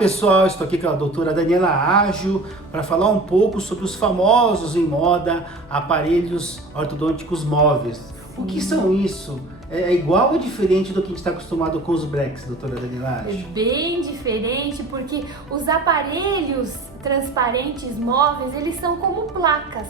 pessoal, estou aqui com a doutora Daniela Ágio para falar um pouco sobre os famosos em moda aparelhos ortodônticos móveis. O que são isso? É igual ou diferente do que a gente está acostumado com os brackets, doutora Daniela Ágio? É bem diferente porque os aparelhos transparentes móveis, eles são como placas.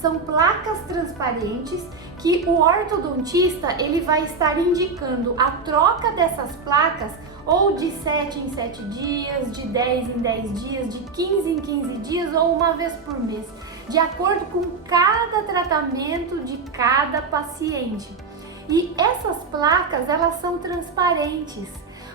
São placas transparentes que o ortodontista ele vai estar indicando a troca dessas placas ou de 7 em 7 dias, de 10 em 10 dias, de 15 em 15 dias ou uma vez por mês, de acordo com cada tratamento de cada paciente. E essas placas, elas são transparentes.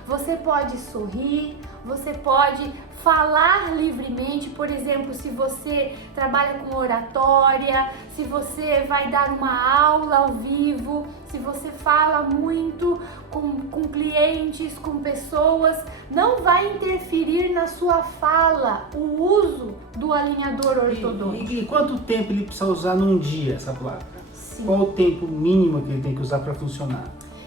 Você pode sorrir, você pode falar livremente, por exemplo, se você trabalha com oratória, se você vai dar uma aula ao vivo, se você fala muito com clientes, com pessoas, não vai interferir na sua fala o uso do alinhador ortodôntico. E quanto tempo ele precisa usar num dia essa placa? Sim. Qual o tempo mínimo que ele tem que usar para funcionar?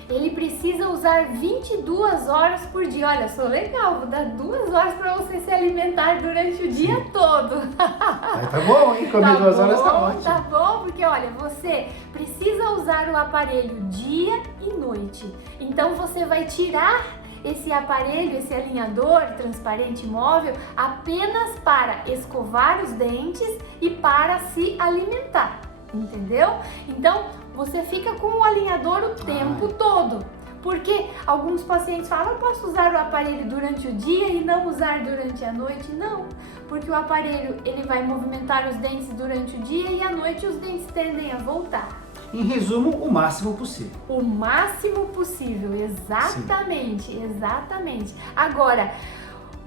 Ele precisa usar 22 horas por dia. Olha, sou legal, vou dar 2 horas para você se alimentar durante o dia todo. Tá bom, hein? Comer 2 horas tá ótimo. Tá bom, porque olha, você precisa usar o aparelho dia e noite. Então você vai tirar esse aparelho, esse alinhador transparente móvel apenas para escovar os dentes e para se alimentar, entendeu? Então você fica com o alinhador o tempo todo. Porque alguns pacientes falam, eu posso usar o aparelho durante o dia e não usar durante a noite? Não, porque o aparelho ele vai movimentar os dentes durante o dia e à noite os dentes tendem a voltar. Em resumo, o máximo possível. O máximo possível, exatamente, sim. Exatamente. Agora,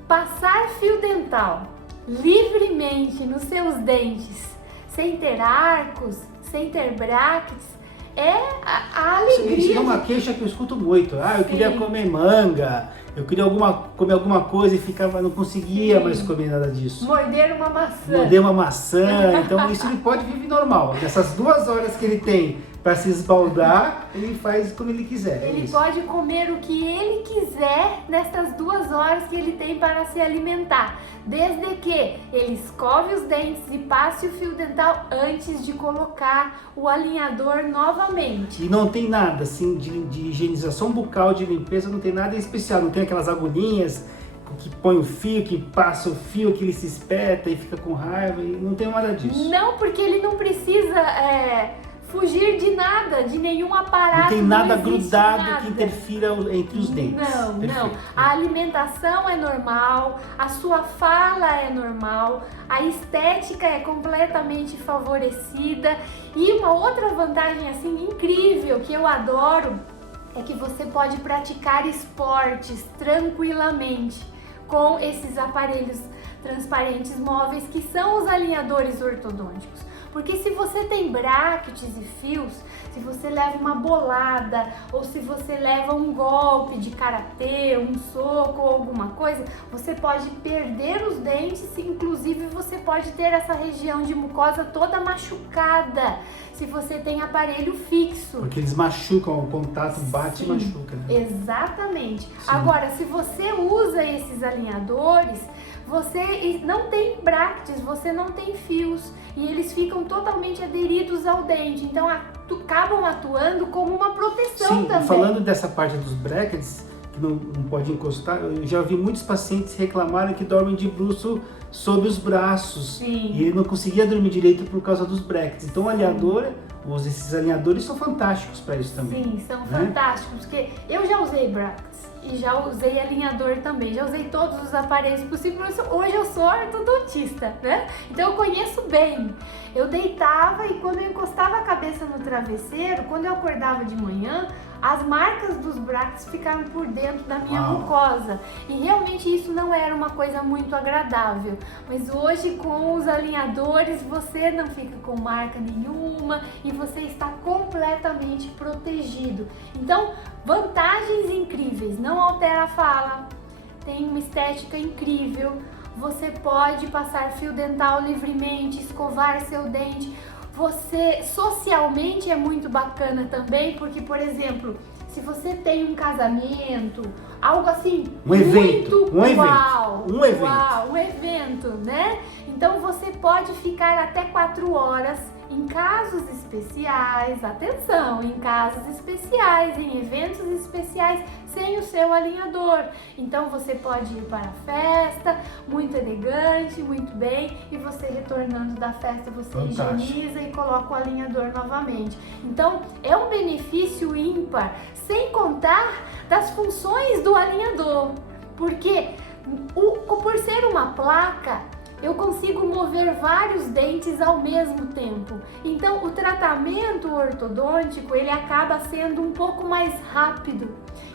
passar fio dental livremente nos seus dentes, sem ter arcos, sem ter brackets, é a alegria. Isso é uma queixa que eu escuto muito. Eu queria comer manga, eu queria comer alguma coisa e não conseguia mais comer nada disso. Morder uma maçã. Morder uma maçã. Então isso ele pode viver normal. Nessas 2 horas que ele tem para se esbaldar, ele faz como ele quiser. Ele pode comer o que ele quiser nessas 2 horas que ele tem para se alimentar, desde que ele escove os dentes e passe o fio dental antes de colocar o alinhador novamente. E não tem nada assim de higienização bucal, de limpeza, não tem nada especial, não tem aquelas agulhinhas que põe o fio, que passa o fio, que ele se espeta e fica com raiva, e não tem nada disso. Não, porque ele não precisa fugir de nada, de nenhum aparato. Não tem nada não grudado nada. Que interfira entre os dentes. Não, Perfeito. não. A alimentação é normal, a sua fala é normal, a estética é completamente favorecida. E uma outra vantagem assim incrível que eu adoro é que você pode praticar esportes tranquilamente com esses aparelhos transparentes móveis que são os alinhadores ortodônticos. Porque se você tem brackets e fios, se você leva uma bolada ou se você leva um golpe de karatê, um soco ou alguma coisa, você pode perder os dentes, inclusive você pode ter essa região de mucosa toda machucada se você tem aparelho fixo. Porque eles machucam, o contato bate e machuca, né? Exatamente. Sim. Agora, se você usa esses alinhadores, você não tem brackets, você não tem fios e eles ficam totalmente aderidos ao dente, então acabam atuando como uma proteção. Sim, também. Falando dessa parte dos brackets, que não pode encostar, eu já vi muitos pacientes reclamarem que dormem de bruço sob os braços. Sim. E ele não conseguia dormir direito por causa dos brackets. Então o alinhador, esses alinhadores são fantásticos para isso também. Sim, são fantásticos, porque eu já usei brackets e já usei alinhador também, já usei todos os aparelhos possíveis. Hoje eu sou ortodontista, né? Então eu conheço bem. Eu deitava e quando eu encostava a cabeça no travesseiro, quando eu acordava de manhã, as marcas dos brackets ficaram por dentro da minha mucosa. E realmente isso não era uma coisa muito agradável. Mas hoje com os alinhadores você não fica com marca nenhuma e você está completamente protegido. Então, vantagens incríveis, não altera a fala, tem uma estética incrível, você pode passar fio dental livremente, escovar seu dente. Você socialmente é muito bacana também, porque, por exemplo, se você tem um casamento, algo assim, Um evento, muito um evento, uau, um evento. uau, um evento, né? Então você pode ficar até 4 horas em casos especiais, atenção, em casos especiais, em eventos especiais, sem o seu alinhador. Então você pode ir para a festa, muito elegante, muito bem, e você retornando da festa, você Fantástico. higieniza e coloca o alinhador novamente. Então é um benefício ímpar, sem contar das funções do alinhador, porque por ser uma placa, eu consigo mover vários dentes ao mesmo tempo. Então, o tratamento ortodôntico, ele acaba sendo um pouco mais rápido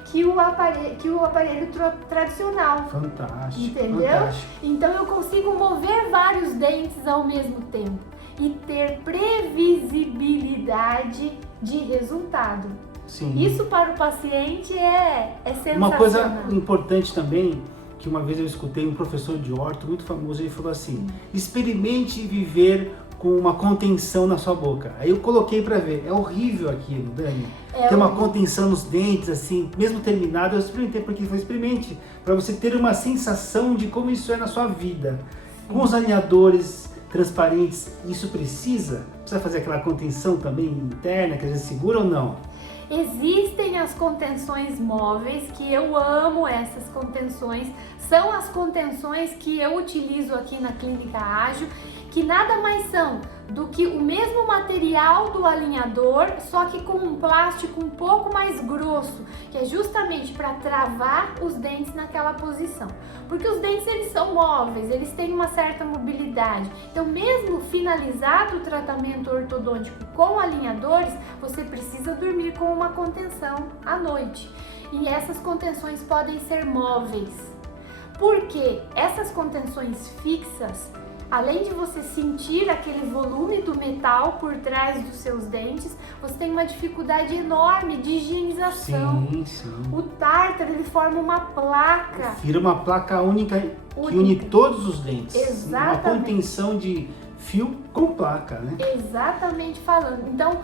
que o aparelho tradicional. Fantástico. Entendeu? Fantástico. Então, eu consigo mover vários dentes ao mesmo tempo e ter previsibilidade de resultado. Sim. Isso para o paciente é sensacional. Uma coisa importante também, que uma vez eu escutei um professor de orto muito famoso, ele falou assim: experimente viver com uma contenção na sua boca. Aí eu coloquei para ver, é horrível aquilo, Dani. Ter uma contenção nos dentes, assim, mesmo terminado, eu experimentei, porque foi experimente, para você ter uma sensação de como isso é na sua vida. Com os alinhadores transparentes, isso precisa fazer aquela contenção também interna, que a gente segura ou não? Existem as contenções móveis, que eu amo essas contenções, são as contenções que eu utilizo aqui na Clínica Ágil, que nada mais são do que o mesmo material do alinhador, só que com um plástico um pouco mais grosso, que é justamente para travar os dentes naquela posição. Porque os dentes, eles são móveis, eles têm uma certa mobilidade. Então, mesmo finalizado o tratamento ortodôntico com alinhadores, você precisa dormir com uma contenção à noite. E essas contenções podem ser móveis. Porque essas contenções fixas, além de você sentir aquele volume do metal por trás dos seus dentes, você tem uma dificuldade enorme de higienização. Sim, sim. O tártaro, ele forma uma placa. Vira uma placa única que une todos os dentes. Exatamente. Uma contenção de fio com placa, né? Exatamente falando. Então,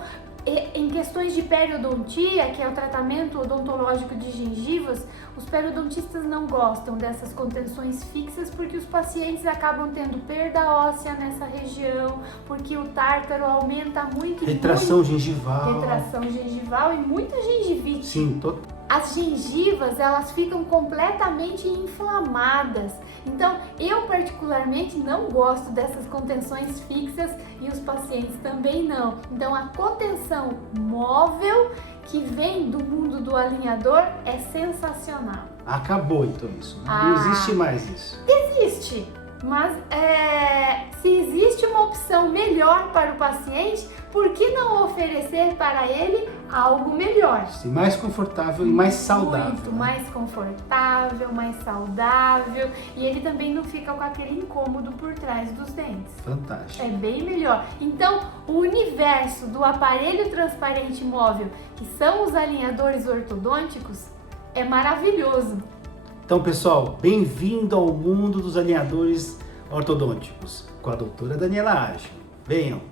em questões de periodontia, que é o tratamento odontológico de gengivas, os periodontistas não gostam dessas contenções fixas porque os pacientes acabam tendo perda óssea nessa região, porque o tártaro aumenta muito. Retração gengival. Retração gengival e muita gengivite. Sim, As gengivas, elas ficam completamente inflamadas. Então, eu particularmente não gosto dessas contenções fixas e os pacientes também não. Então, a contenção móvel que vem do mundo do alinhador é sensacional. Acabou então isso, né? Não existe mais isso. Existe, mas se existe uma opção melhor para o paciente, por que não oferecer para ele algo melhor? Sim, mais confortável e mais saudável. Muito né? mais confortável, mais saudável, e ele também não fica com aquele incômodo por trás dos dentes. Fantástico. É bem melhor. Então, o universo do aparelho transparente móvel, que são os alinhadores ortodônticos, é maravilhoso. Então, pessoal, bem-vindo ao mundo dos alinhadores ortodônticos com a doutora Daniela Ágil. Venham!